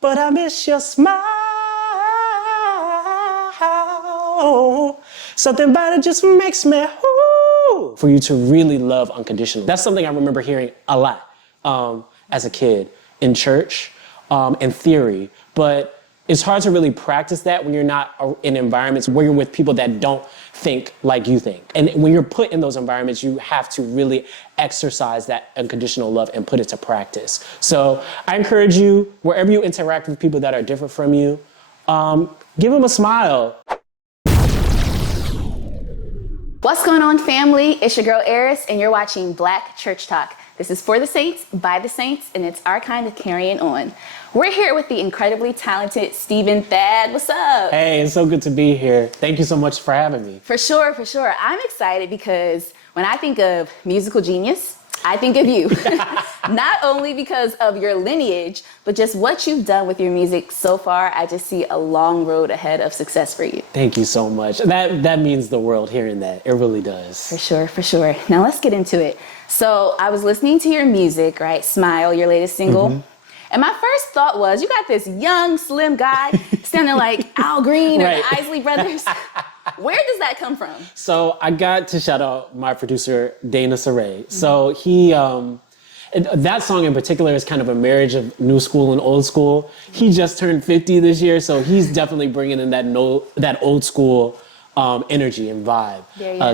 but I miss your smile. Something about it just makes me whoo. For you to really love unconditionally. That's something I remember hearing a lot as a kid in church, in theory. But it's hard to really practice that when you're not in environments where you're with people that don't think like you think. And when you're put in those environments, you have to really exercise that unconditional love and put it to practice. So I encourage you, wherever you interact with people that are different from you, give them a smile. What's going on, family? It's your girl Eris, and you're watching Black Church Talk. This is for the saints, by the saints, and it's our kind of carrying on. We're here with the incredibly talented Steven Thad. What's up? Hey, it's so good to be here. Thank you so much for having me. For sure, for sure. I'm excited because when I think of musical genius, I think of you. Not only because of your lineage, but just what you've done with your music so far. I just see a long road ahead of success for you. Thank you so much. That means the world hearing that. It really does. For sure, for sure. Now let's get into it. So I was listening to your music, right? Smile, your latest single. Mm-hmm. And my first thought was, you got this young, slim guy standing like Al Green or the Isley Brothers. Where does that come from? So I got to shout out my producer, Dana Soréy. Mm-hmm. So he, that song in particular is kind of a marriage of new school and old school. He just turned 50 this year, so he's definitely bringing in that old school energy and vibe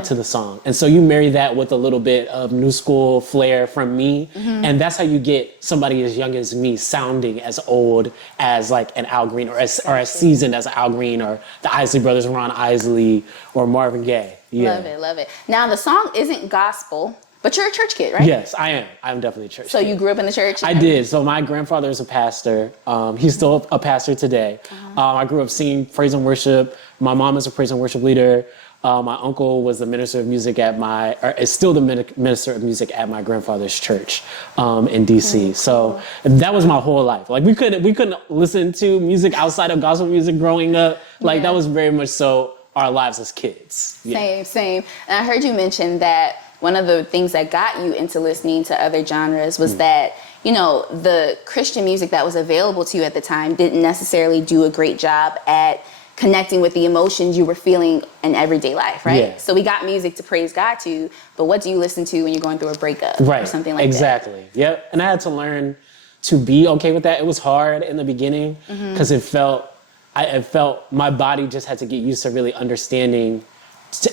to the song. And so you marry that with a little bit of new school flair from me. Mm-hmm. And that's how you get somebody as young as me sounding as old as like an Al Green or as seasoned as Al Green or the Isley Brothers, Ron Isley or Marvin Gaye. Yeah. Love it, love it. Now the song isn't gospel, but you're a church kid, right? Yes, I am. I'm definitely a church So kid. You grew up in the church? I did. So my grandfather is a pastor. He's still a pastor today. I grew up singing praise and worship. My mom is a praise and worship leader. My uncle was the minister of music is still the minister of music at my grandfather's church in DC. So that was my whole life. Like we couldn't listen to music outside of gospel music growing up. Like that was very much so our lives as kids. Yeah. Same. And I heard you mention that one of the things that got you into listening to other genres was that, you know, the Christian music that was available to you at the time didn't necessarily do a great job at connecting with the emotions you were feeling in everyday life, right? Yeah. So we got music to praise God to, but what do you listen to when you're going through a breakup or something like that? Yep. And I had to learn to be okay with that. It was hard in the beginning because it felt my body just had to get used to really understanding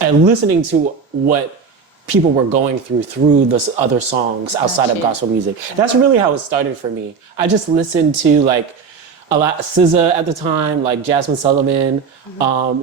and listening to what people were going through the other songs outside of gospel music. That's really how it started for me. I just listened to like a lot of SZA at the time, like Jasmine Sullivan,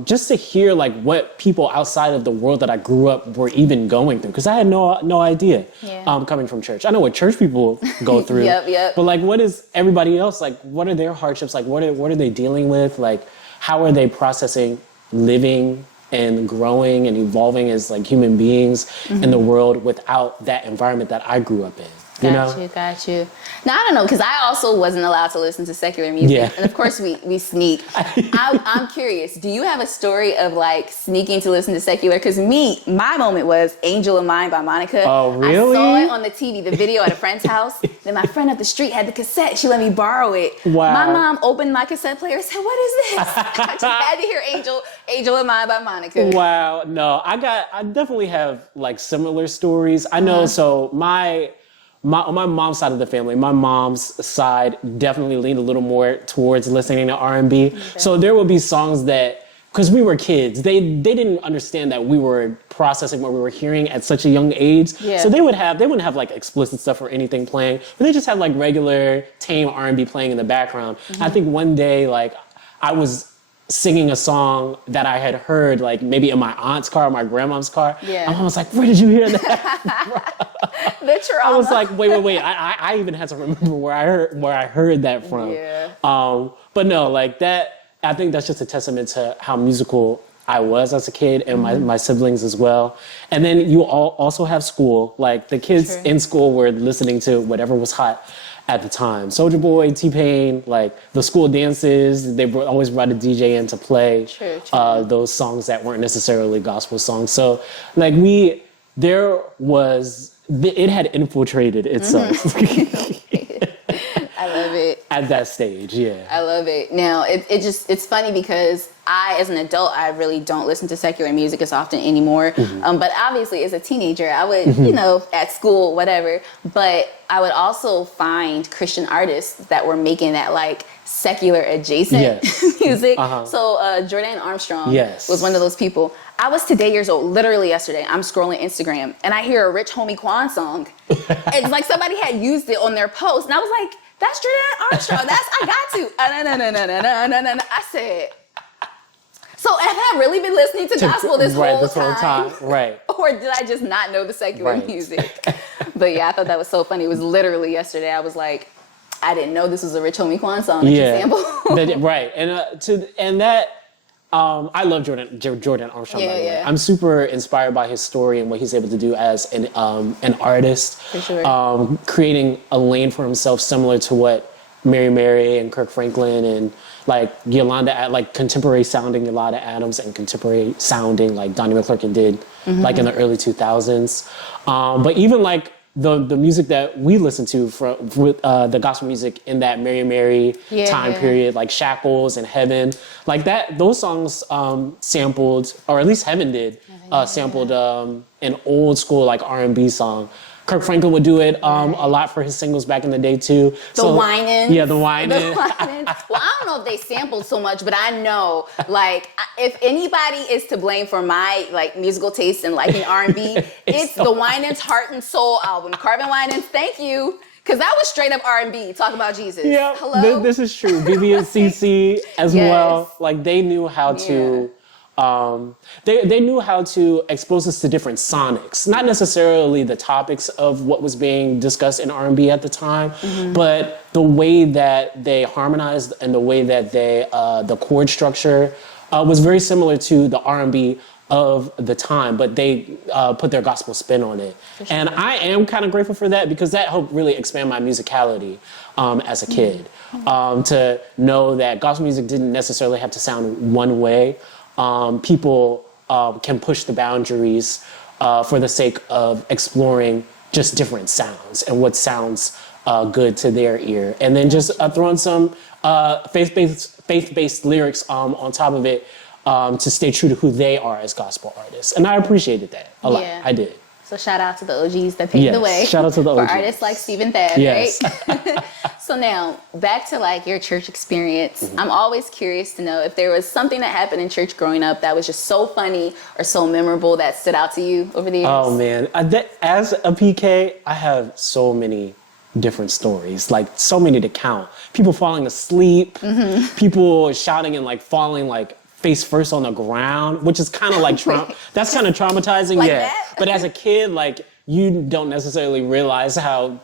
just to hear like what people outside of the world that I grew up were even going through. Because I had no idea coming from church. I know what church people go through. Yep. But like, what is everybody else? Like, what are their hardships? Like, what are they dealing with? Like, how are they processing living and growing and evolving as like human beings in the world without that environment that I grew up in? Got you. Now, I don't know, because I also wasn't allowed to listen to secular music. Yeah. And of course, we sneak. I'm curious, do you have a story of like sneaking to listen to secular? Because my moment was Angel of Mine by Monica. Oh, really? I saw it on the TV, the video at a friend's house. Then my friend up the street had the cassette. She let me borrow it. Wow. My mom opened my cassette player and said, "What is this?" I just had to hear Angel of Mine by Monica. Wow. No, I definitely have like similar stories. I know, so on my mom's side of the family, my mom's side definitely leaned a little more towards listening to R&B. Okay. So there will be songs that, because we were kids, they didn't understand that we were processing what we were hearing at such a young age. Yeah. So they wouldn't have like explicit stuff or anything playing, but they just had like regular tame R&B playing in the background. I think one day like I was singing a song that I had heard like maybe in my aunt's car or my grandma's car. Yeah. And I was like, where did you hear that? The trauma. I was like, wait. I even had to remember where I heard that from. Yeah. But no, like that, I think that's just a testament to how musical I was as a kid and my siblings as well. And then you also have school. Like the kids in school were listening to whatever was hot at the time. Soulja Boy, T-Pain, like the school dances, they always brought a DJ in to play those songs that weren't necessarily gospel songs. So like it had infiltrated itself. I love it. it. At that stage, yeah. I love it. Now, it's funny because as an adult, I really don't listen to secular music as often anymore. But obviously, as a teenager, I would, at school, whatever. But I would also find Christian artists that were making that like secular adjacent music. So Jordan Armstrong was one of those people. I was today years old, literally yesterday. I'm scrolling Instagram and I hear a Rich Homie Quan song. It's like somebody had used it on their post, and I was like, "That's Jordan Armstrong. I got to." No. I said, so have I really been listening to gospel this whole time? Right. Or did I just not know the secular music? But yeah, I thought that was so funny. It was literally yesterday. I was like, I didn't know this was a Rich Homie Quan song that you sampled. Right. And I love Jordan Armstrong, by the way. I'm super inspired by his story and what he's able to do as an artist. For sure. Creating a lane for himself similar to what Mary and Kirk Franklin and like like contemporary sounding Yolanda Adams and contemporary sounding like Donnie McClurkin did like in the early 2000s. But even like the music that we listen to with the gospel music in that Mary time period, like Shackles and Heaven, like that, those songs sampled, or at least Heaven did, sampled an old school like R&B song. Kirk Franklin would do it a lot for his singles back in the day too. The whining. Yeah, the whining. Well, I don't know if they sampled so much, but I know, like, if anybody is to blame for my like musical taste and liking R&B, it's the Winans Heart and Soul album. Carvin Winans, thank you. Because that was straight up R&B, talk about Jesus. Yeah, hello? This is true. BB and CC as well. Like, they knew how to... they knew how to expose us to different sonics, not necessarily the topics of what was being discussed in R&B at the time, but the way that they harmonized and the way that they the chord structure was very similar to the R&B of the time, but they put their gospel spin on it. Sure. And I am kind of grateful for that because that helped really expand my musicality as a kid. To know that gospel music didn't necessarily have to sound one way. People can push the boundaries for the sake of exploring just different sounds and what sounds good to their ear. And then just throwing some faith-based lyrics on top of it to stay true to who they are as gospel artists. And I appreciated that a lot. I did. So shout out to the OGs that paved the way. Shout out to the OGs. For artists like Stephen Thad, right? So now, back to like your church experience. I'm always curious to know if there was something that happened in church growing up that was just so funny or so memorable that stood out to you over the years. Oh man, as a PK, I have so many different stories, like so many to count. People falling asleep, people shouting and like falling like face first on the ground, which is kind of like that's kind of traumatizing. Like that? But as a kid, like you don't necessarily realize how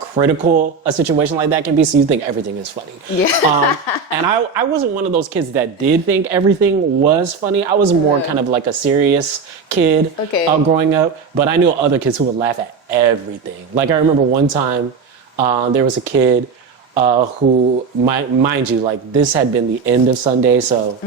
critical a situation like that can be, so you think everything is funny. And I wasn't one of those kids that did think everything was funny. I was more kind of like a serious kid growing up, but I knew other kids who would laugh at everything. Like I remember one time there was a kid who, mind you, like this had been the end of Sunday, so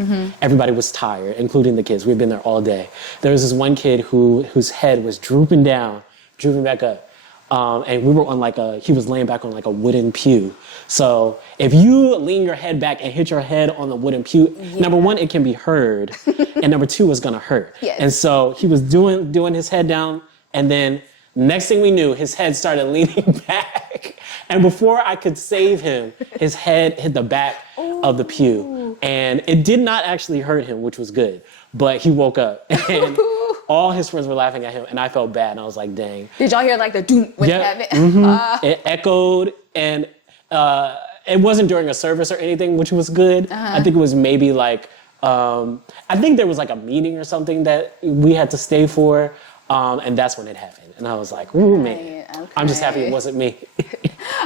everybody was tired, including the kids. We'd been there all day. There was this one kid whose head was drooping back up. And we were on he was laying back on like a wooden pew. So if you lean your head back and hit your head on the wooden pew, number one, it can be heard. And number two, it's gonna hurt. And so he was doing his head down, and then next thing we knew, his head started leaning back. And before I could save him, his head hit the back of the pew. And it did not actually hurt him, which was good. But he woke up and all his friends were laughing at him, and I felt bad. And I was like, dang. Did y'all hear like the doom when it happened? It echoed, and it wasn't during a service or anything, which was good. I think it was maybe like, I think there was like a meeting or something that we had to stay for. And that's when it happened. And I was like, ooh, man, I'm just happy it wasn't me.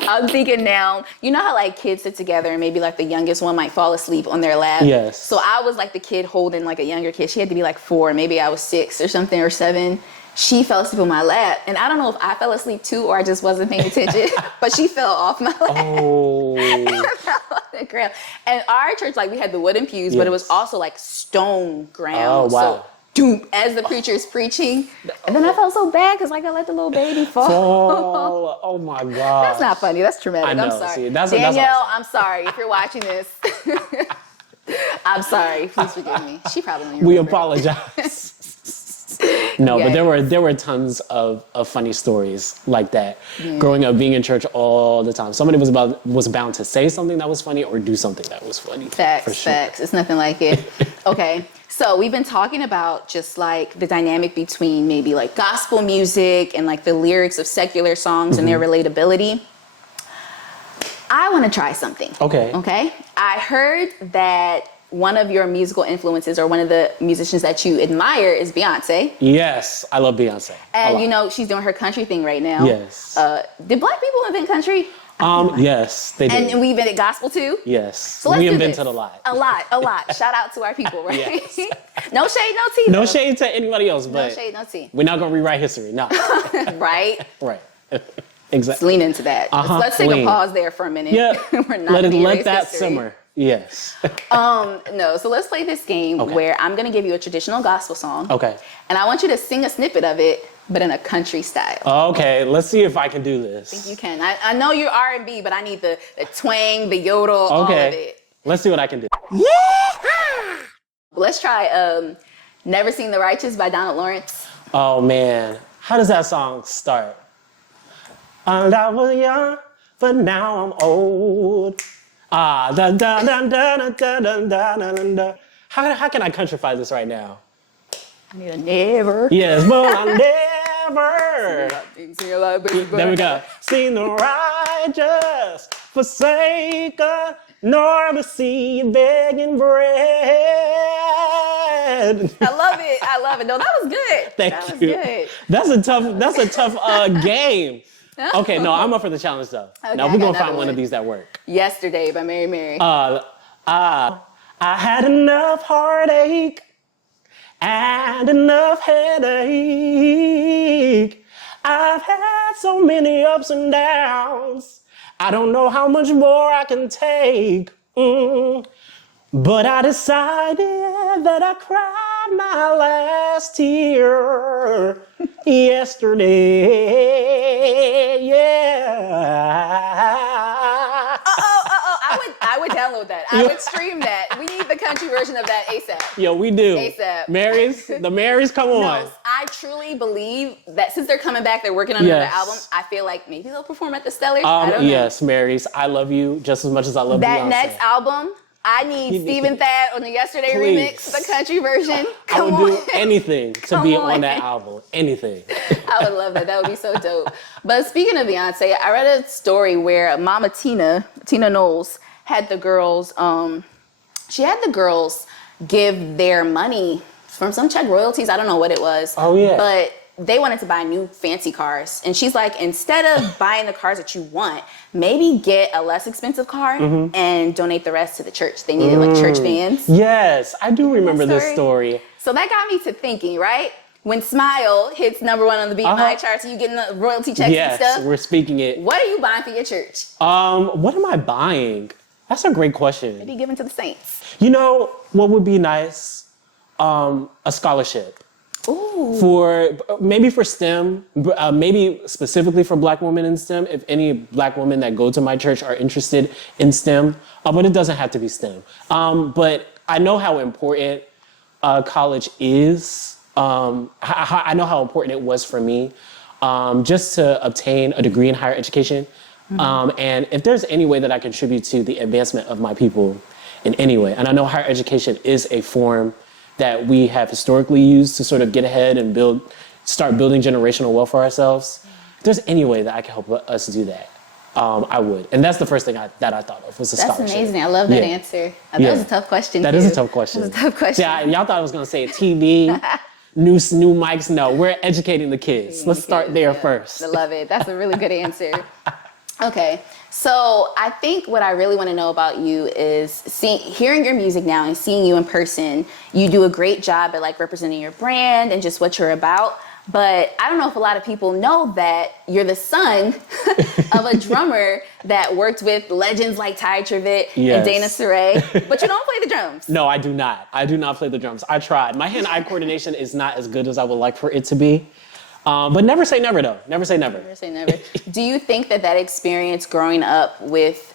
I'm thinking now, you know how like kids sit together and maybe like the youngest one might fall asleep on their lap? Yes. So I was like the kid holding like a younger kid. She had to be like 4, maybe I was 6 or something, or 7. She fell asleep on my lap. And I don't know if I fell asleep too or I just wasn't paying attention, but she fell off my lap. Oh. And fell on the ground. And our church, like we had the wooden pews, but it was also like stone ground. Oh, wow. So doom, as the preacher is preaching. And then I felt so bad because like I let the little baby fall. Oh my God. That's not funny. That's traumatic. I know. I'm sorry. See, that's Danielle, I'm sorry if you're watching this. I'm sorry. Please forgive me. She probably won't We remember. apologize. No, Yeah. but there were tons of funny stories like that. Growing up, being in church all the time. Somebody was bound to say something that was funny or do something that was funny. Facts, for sure. facts. It's nothing like it. Okay, so we've been talking about just like the dynamic between maybe like gospel music and like the lyrics of secular songs and their relatability. I want to try something. Okay. Okay. I heard that one of your musical influences or one of the musicians that you admire is Beyonce. Yes, I love Beyonce. And you know, she's doing her country thing right now. Yes. Did Black people invent country? Yes, they did. And we invented gospel too? Yes. So let's We do invented this. a lot. A lot. Shout out to our people, right? Yes. No shade, no tea. No though. shade to anybody else, No but shade, no tea. we're not gonna rewrite history. No. Right? Right. Let's Exactly. lean into that. Let's take lean. a pause there for a minute. Yeah. We're not gonna Let erase that history. simmer. Yes. No, so let's play this game Okay. where I'm gonna give you a traditional gospel song. Okay. And I want you to sing a snippet of it, but in a country style. Okay. Let's see if I can do this. You can. I know you're R&B, but I need the twang, the yodel, all of Okay. it. Let's see what I can do. Let's try Never Seen the Righteous by Donald Lawrence. Oh man, how does that song start? And I was young, but now I'm old. Da da da da da da da da da da. How can I countrify this right now? I need a never. Yes, but I never. There we go. Seen the righteous forsaken, nor the seed begging bread. I love it. No, that was good. Thank that was you. good. That's a tough game. Okay, no, I'm up for the challenge though. Okay, now I we're got gonna find another one of one. these that work. Yesterday by Mary Mary. I had enough heartache and enough headache. I've had so many ups and downs. I don't know how much more I can take. But I decided that I cried my last tear yesterday. Yeah. I would download that. I would stream that. We need the country version of that ASAP. Yo, we do. ASAP. The Marys, come on. No, I truly believe that since they're coming back, they're working on another Yes. album. I feel like maybe they'll perform at the Stellars. I don't know. Yes, Marys, I love you just as much as I love That Beyonce. next album, I need Steven Thad on the Yesterday Please. remix, the country version. I Come would on. do anything to Come be on. on that album. Anything. I would love that. That would be so dope. But speaking of Beyonce, I read a story where Mama Tina Knowles, had the girls, give their money from some check royalties. I don't know what it was. Oh, yeah. But they wanted to buy new fancy cars. And she's like, instead of buying the cars that you want, maybe get a less expensive car and donate the rest to the church. They needed like church vans. Yes, I do remember this story? story. So that got me to thinking, right? When Smile hits #1 on the BMI charts, you getting the royalty checks and Yes, stuff. we're speaking it. What are you buying for your church? What am I buying? That's a great question. Maybe giving to the saints. You know what would be nice? A scholarship. Ooh. Maybe for STEM, maybe specifically for Black women in STEM, if any Black women that go to my church are interested in STEM, but it doesn't have to be STEM. But I know how important college is. I know how important it was for me just to obtain a degree in higher education. And if there's any way that I contribute to the advancement of my people in any way, and I know higher education is a form that we have historically used to sort of get ahead and start building generational wealth for ourselves. If there's any way that I can help us do that, I would. And that's the first thing that I thought of was a That's scholarship. amazing. I love that Yeah. answer. That was a tough question. That too. is a tough question. That's a tough question. Yeah, y'all thought I was gonna say TV, new mics. No, we're educating the kids. Let's start there first. I love it. That's a really good answer. Okay, so I think what I really want to know about you is hearing your music now and seeing you in person. You do a great job at like representing your brand and just what you're about. But I don't know if a lot of people know that you're the son of a drummer that worked with legends like Ty Trivet and Dana Soréy, but you don't play the drums. No, I do not. I do not play the drums. I tried. My hand-eye coordination is not as good as I would like for it to be. But never say never, though. Never say never. Never say never. Do you think that experience growing up with,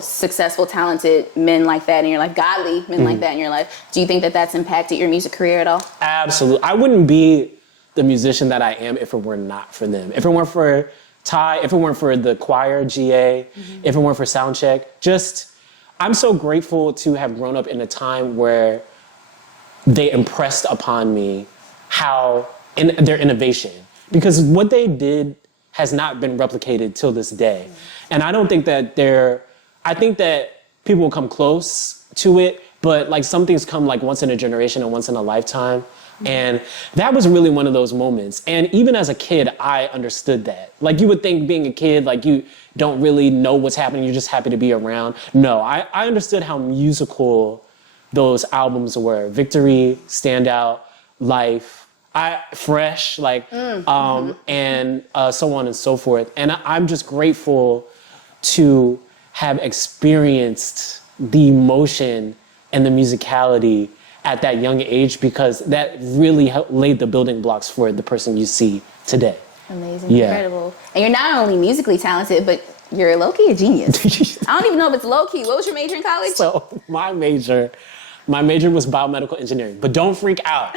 successful, talented men like that in your life, godly men like that in your life, do you think that that's impacted your music career at all? Absolutely. I wouldn't be the musician that I am if it were not for them. If it weren't for Ty, if it weren't for the choir, GA, if it weren't for Soundcheck, I'm so grateful to have grown up in a time where they impressed upon me their innovation. Because what they did has not been replicated till this day. And I don't think that I think that people will come close to it, but like some things come like once in a generation and once in a lifetime. And that was really one of those moments. And even as a kid, I understood that. Like you would think being a kid, like you don't really know what's happening, you're just happy to be around. No, I understood how musical those albums were. Victory, Standout, Life, Fresh, and so on and so forth. And I'm just grateful to have experienced the emotion and the musicality at that young age, because that really laid the building blocks for the person you see today. Amazing, incredible. And you're not only musically talented, but you're low-key a genius. I don't even know if it's low-key. What was your major in college? So my major was biomedical engineering, but don't freak out.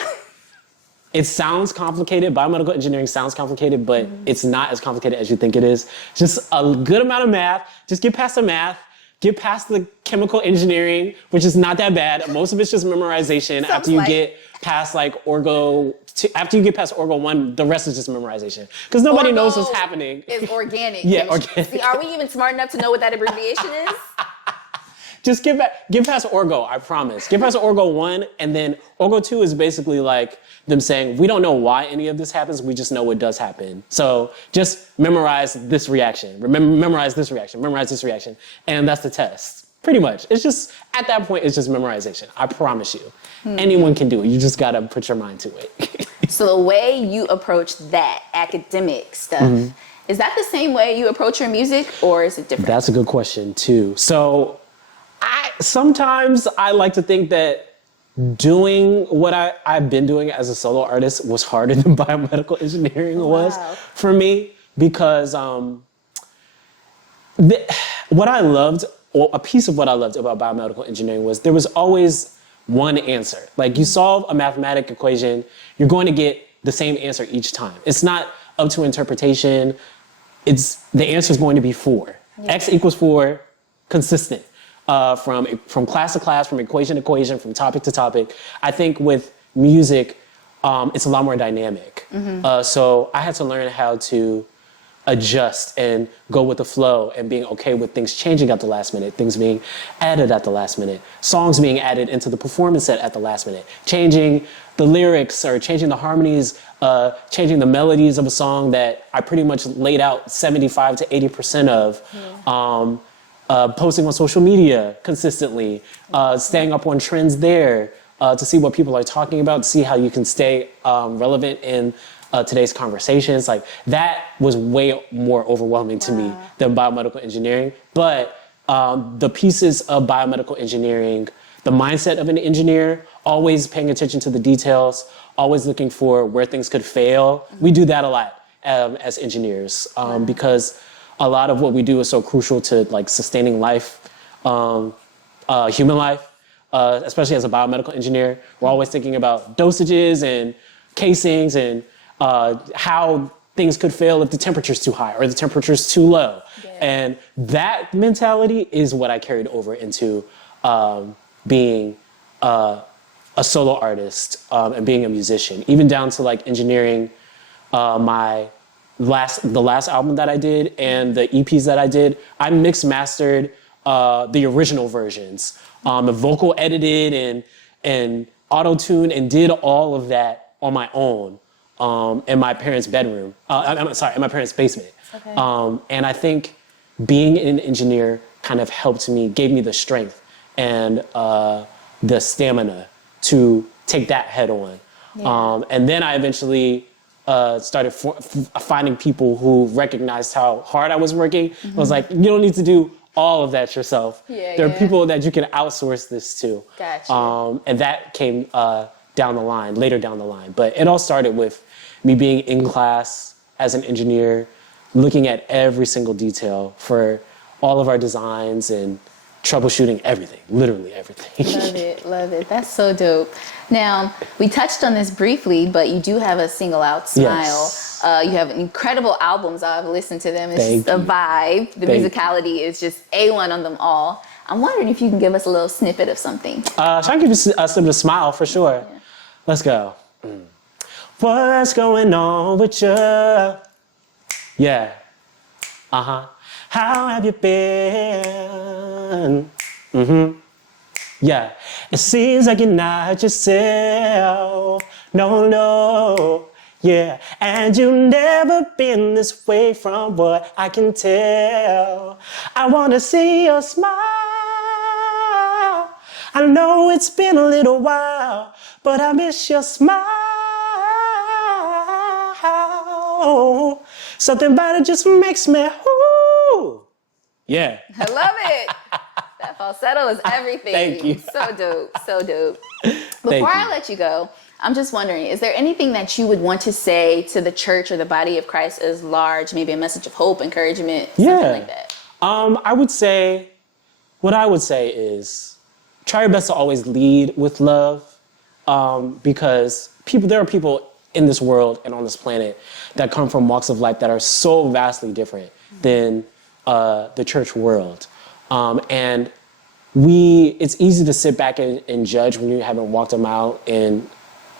It sounds complicated. Biomedical engineering sounds complicated, but it's not as complicated as you think it is. Just a good amount of math. Just get past the math. Get past the chemical engineering, which is not that bad. Most of it's just memorization. After you get past after you get past Orgo 1, the rest is just memorization. Because nobody knows what's happening. It's organic. Yeah, organic. See, are we even smart enough to know what that abbreviation is? Just get past Orgo, I promise. Get past Orgo 1, and then Orgo 2 is basically like them saying, we don't know why any of this happens, we just know it does happen. So just memorize this reaction, memorize this reaction, and that's the test. Pretty much. It's just, at that point, it's just memorization. I promise you. Anyone can do it. You just gotta put your mind to it. So the way you approach that academic stuff, is that the same way you approach your music, or is it different? That's a good question, too. So sometimes I like to think that doing what I've been doing as a solo artist was harder than biomedical engineering was for me, because what I loved, or a piece of what I loved about biomedical engineering, was there was always one answer. Like you solve a mathematical equation, you're going to get the same answer each time. It's not up to interpretation. The answer is going to be 4. Yeah. X equals 4, consistent. From class to class, from equation to equation, from topic to topic. I think with music, it's a lot more dynamic. So I had to learn how to adjust and go with the flow, and being okay with things changing at the last minute, things being added at the last minute, songs being added into the performance set at the last minute, changing the lyrics or changing the harmonies, changing the melodies of a song that I pretty much laid out 75 to 80% of. Posting on social media consistently, staying up on trends there, to see what people are talking about, to see how you can stay relevant in today's conversations. Like that was way more overwhelming to me than biomedical engineering. But the pieces of biomedical engineering, the mindset of an engineer, always paying attention to the details, always looking for where things could fail. We do that a lot as engineers, because a lot of what we do is so crucial to like sustaining life, human life, especially as a biomedical engineer. We're always thinking about dosages and casings and how things could fail if the temperature's too high or the temperature's too low. Yeah. And that mentality is what I carried over into being a solo artist and being a musician, even down to like engineering the last album that I did and the EPs that I did. I mixed mastered the original versions, and vocal edited and auto-tuned, and did all of that on my own in my parents' bedroom. In my parents' basement. Okay. And I think being an engineer kind of helped me, gave me the strength and the stamina to take that head on. Yeah. And then I eventually started finding people who recognized how hard I was working. I was like, you don't need to do all of that yourself. There are people that you can outsource this to. Gotcha. And that came later down the line. But it all started with me being in class as an engineer, looking at every single detail for all of our designs and troubleshooting everything, literally everything. Love it. That's so dope. Now, we touched on this briefly, but you do have a single out, Smile. Yes. You have incredible albums. I've listened to them. It's Thank just a you. vibe. The musicality is just A1 on them all. I'm wondering if you can give us a little snippet of something. So I can give you a snippet of Smile for sure. Yeah. Let's go. What's going on with you? Yeah. Uh-huh. How have you been? Yeah. It seems like you're not yourself. No. Yeah. And you've never been this way from what I can tell. I want to see your smile. I know it's been a little while, but I miss your smile. Something about it just makes me, ooh. Yeah. I love it. That falsetto is everything. Thank you. So dope. Before I let you go, I'm just wondering, is there anything that you would want to say to the church or the body of Christ as large, maybe a message of hope, encouragement, something like that? What I would say is try your best to always lead with love, because there are people in this world and on this planet that come from walks of life that are so vastly different than the church world. And it's easy to sit back and judge when you haven't walked them out in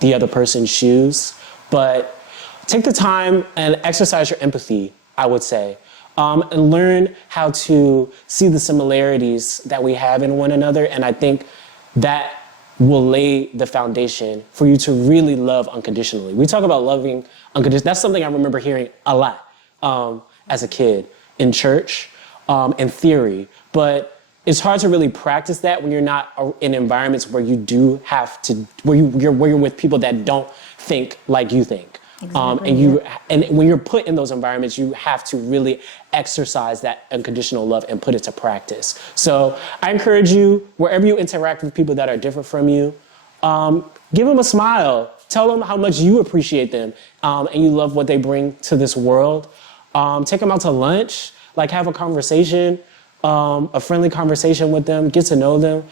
the other person's shoes. But take the time and exercise your empathy, I would say, and learn how to see the similarities that we have in one another. And I think that will lay the foundation for you to really love unconditionally. We talk about loving unconditionally. That's something I remember hearing a lot as a kid in church, in theory. But it's hard to really practice that when you're not in environments where you do have to, where you're with people that don't think like you think. Exactly, and when you're put in those environments, you have to really exercise that unconditional love and put it to practice. So I encourage you, wherever you interact with people that are different from you, give them a smile. Tell them how much you appreciate them and you love what they bring to this world. Take them out to lunch, have a conversation, a friendly conversation with them, get to know them,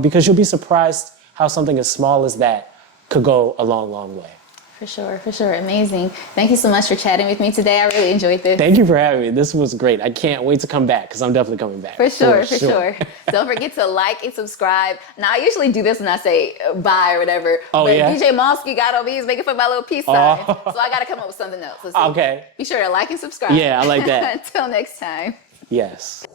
because you'll be surprised how something as small as that could go a long, long way. For sure. Amazing. Thank you so much for chatting with me today. I really enjoyed this. Thank you for having me. This was great. I can't wait to come back because I'm definitely coming back. For sure. Don't forget to like and subscribe. Now, I usually do this when I say bye or whatever. Oh, but yeah? DJ Monsky got over, he's making fun of my little peace sign. So I got to come up with something else. Let's see. Okay. Be sure to like and subscribe. Yeah, I like that. Until next time. Yes.